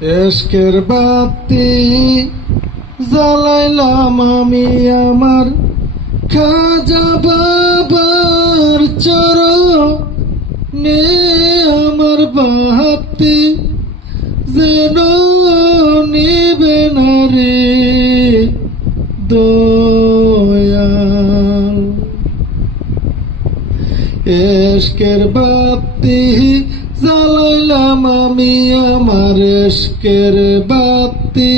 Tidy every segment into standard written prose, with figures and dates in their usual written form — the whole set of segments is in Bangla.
এশকের বাতি জ্বালাইলাম আমি আমার খাজা বাবার চরণে, আমার বাতি যেন নিবে না রে দয়াল। এশকের বাতি জ্বালাইলাম আমি আমার, এশকের বাতি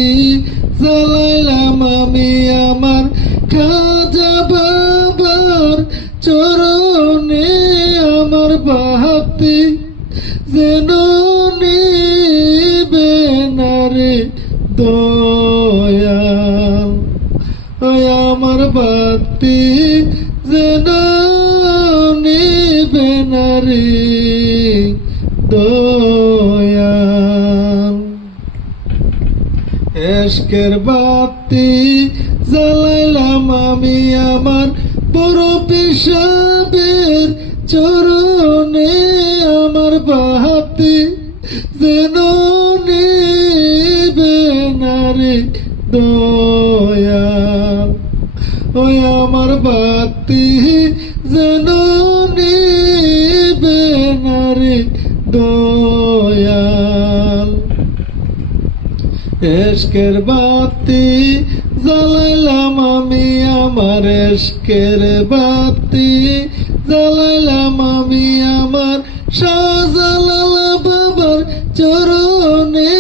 জ্বালাইলাম আমি আমার খাজা বাবার চরণে, আমার বাতি যেন নিবে না রে দয়াল। আমার বাতি যেন নিবে না রে দয়াল। এশকের বাতি জ্বালাইলাম আমি আমার বড় পেশাবের চরণে, আমার বাতি যেন নিবে না রে দয়াল। ওই আমার বাতি যেন নিবে না রে দয়াল। এশকের বাতি জ্বালাইলাম আমি আমার, এশকের বাতি জ্বালাইলাম আমি আমার শাহজালাল বাবার চরণে,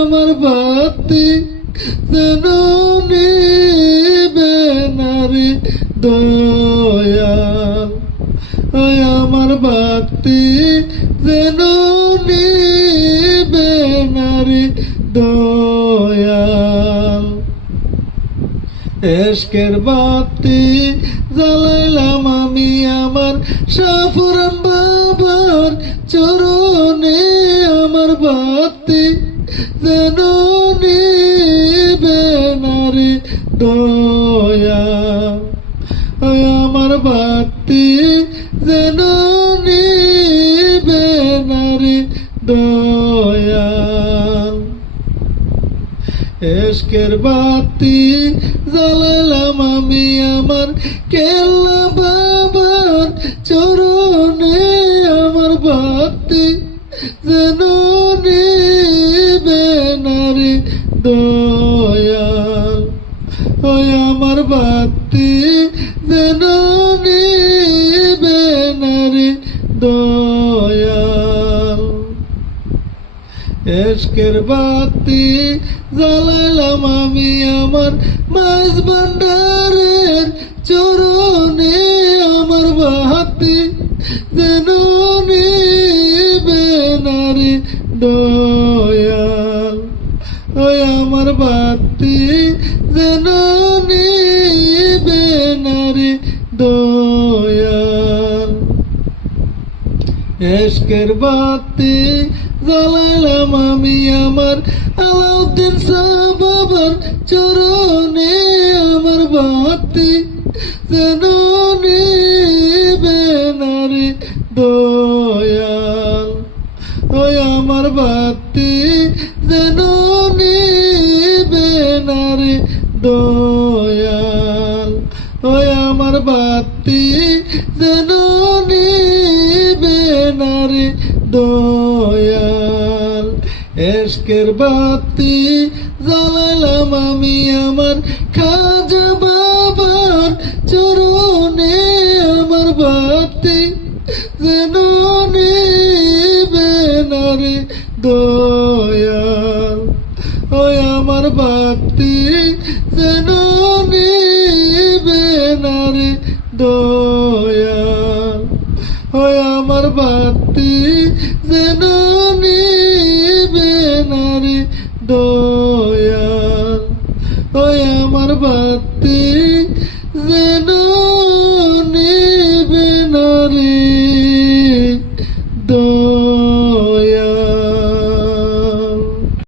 আমার বাতি যেন নিবে না রে দয়াল। আমার বাতি যেন নিবে না রে দয়াল। এশকের বাতি জ্বালাইলাম আমি আমার শাহপুরান বাবার চরণে, আমার বাতি যেন নিবে না রে দয়াল। আমার বাতি যেন নিবে না রে দয়াল। এশকের বাতি জ্বালাইলাম আমি আমার কেল্লা বাবার চরণে, আমার বাতি যেন নিবে না রে দয়াল। আমার বাতি যেন নিবে না রে দয়াল। এশকের বাতি জ্বালাইলাম আমি আমার মাঝ ভান্ডারের চরণে, আমার বাতি যেন নিবে না রে দয়াল। আমার বাতি যেন নিবে না রে দয়াল। এশকের বাতি জ্বালাইলাম আমি আমার আলাউদ্দিন শাহ বাবার চরণে, আমার বাতি যেন নিবে না রে দয়াল। আমার বাতি যেন নিবে না রে দয়াল। আমার বাতি যেন নিবে না রে দয়াল। এশকের বাতি জ্বালাইলাম আমি আমার খাজা বাবার চরণে, আমার বাতি যেন নিবে না রে দয়াল। আমার বাতি যেন নিবে না রে দয়াল। আমার বাতি যেন নিবে না রে দয়াল। আমার বাতি যেন নিবে না রে